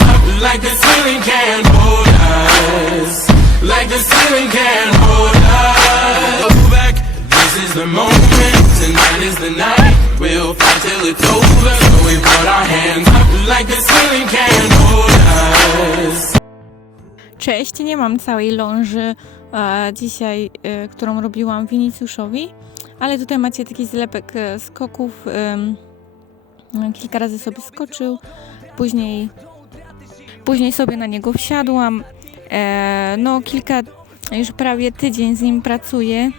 up like the ceiling can't hold us. Like the ceiling can't hold us. Back, this is the moment. Tonight is the night. We'll fight till it's over. So we put our hands up like the ceiling can't hold us. Cześć, nie mam całej ląży e, dzisiaj, e, którą robiłam Winicjuszowi, ale tutaj macie taki zlepek e, skoków. em, kilka razy sobie skoczył, później, później sobie na niego wsiadłam. E, no kilka, już prawie tydzień z nim pracuję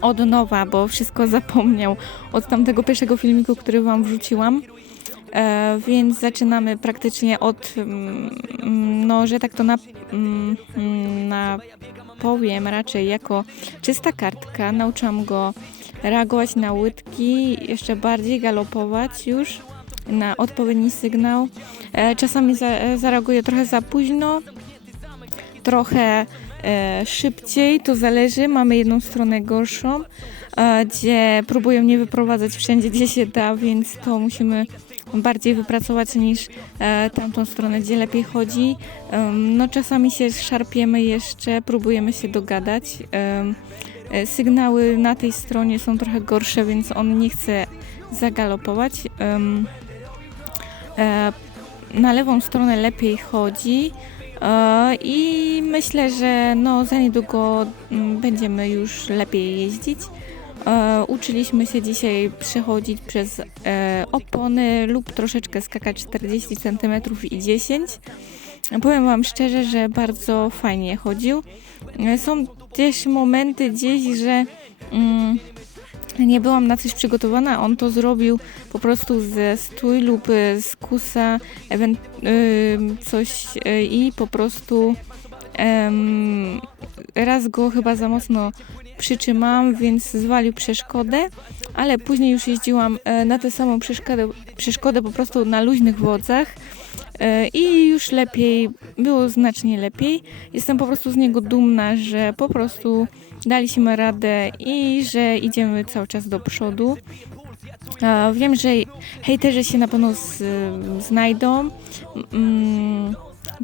od nowa, bo wszystko zapomniał od tamtego pierwszego filmiku, który wam wrzuciłam. E, więc zaczynamy praktycznie od, mm, mm, no, że tak to na, mm, na powiem raczej jako czysta kartka. Nauczyłam go reagować na łydki, jeszcze bardziej galopować już na odpowiedni sygnał. E, czasami za, e, zareaguje trochę za późno, trochę e, szybciej, to zależy. Mamy jedną stronę gorszą, gdzie próbują mnie wyprowadzać wszędzie, gdzie się da, więc to musimy bardziej wypracować niż tamtą stronę, gdzie lepiej chodzi. No czasami się szarpiemy jeszcze, próbujemy się dogadać. Sygnały na tej stronie są trochę gorsze, więc on nie chce zagalopować. E, na lewą stronę lepiej chodzi. E, I myślę, że no, za niedługo mm, będziemy już lepiej jeździć. E, uczyliśmy się dzisiaj przechodzić przez opony lub troszeczkę skakać 40 cm i 10. Powiem Wam szczerze, że bardzo fajnie chodził. Są też momenty gdzieś, że mm, nie byłam na coś przygotowana, on to zrobił po prostu ze stój lub e, z kusa, coś e, i po prostu raz go chyba za mocno przytrzymałam, więc zwalił przeszkodę, ale później już jeździłam e, na tę samą przeszkodę, przeszkodę po prostu na luźnych wodzach i już lepiej, było znacznie lepiej. Jestem po prostu z niego dumna, że po prostu daliśmy radę i że idziemy cały czas do przodu. E, Wiem, że hejterzy się na pewno z, znajdą. Mm,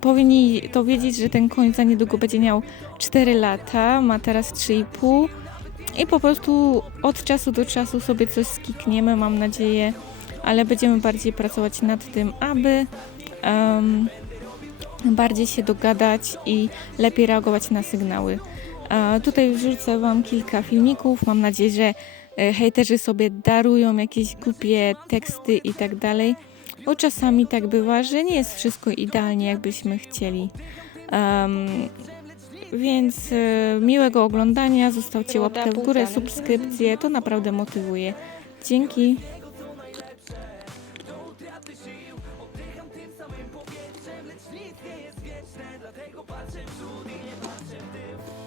powinni to wiedzieć, że ten koń za niedługo będzie miał 4 lata, ma teraz 3,5 i po prostu od czasu do czasu sobie coś skikniemy, mam nadzieję, ale będziemy bardziej pracować nad tym, aby bardziej się dogadać i lepiej reagować na sygnały. E, tutaj wrzucę Wam kilka filmików, mam nadzieję, że e, hejterzy sobie darują jakieś głupie teksty i tak dalej, bo czasami tak bywa, że nie jest wszystko idealnie, jakbyśmy chcieli. Em, więc e, miłego oglądania, zostawcie łapkę w górę, subskrypcję, to naprawdę motywuje. Dzięki. Wieczne, dlatego patrzę w przód i nie patrzę tył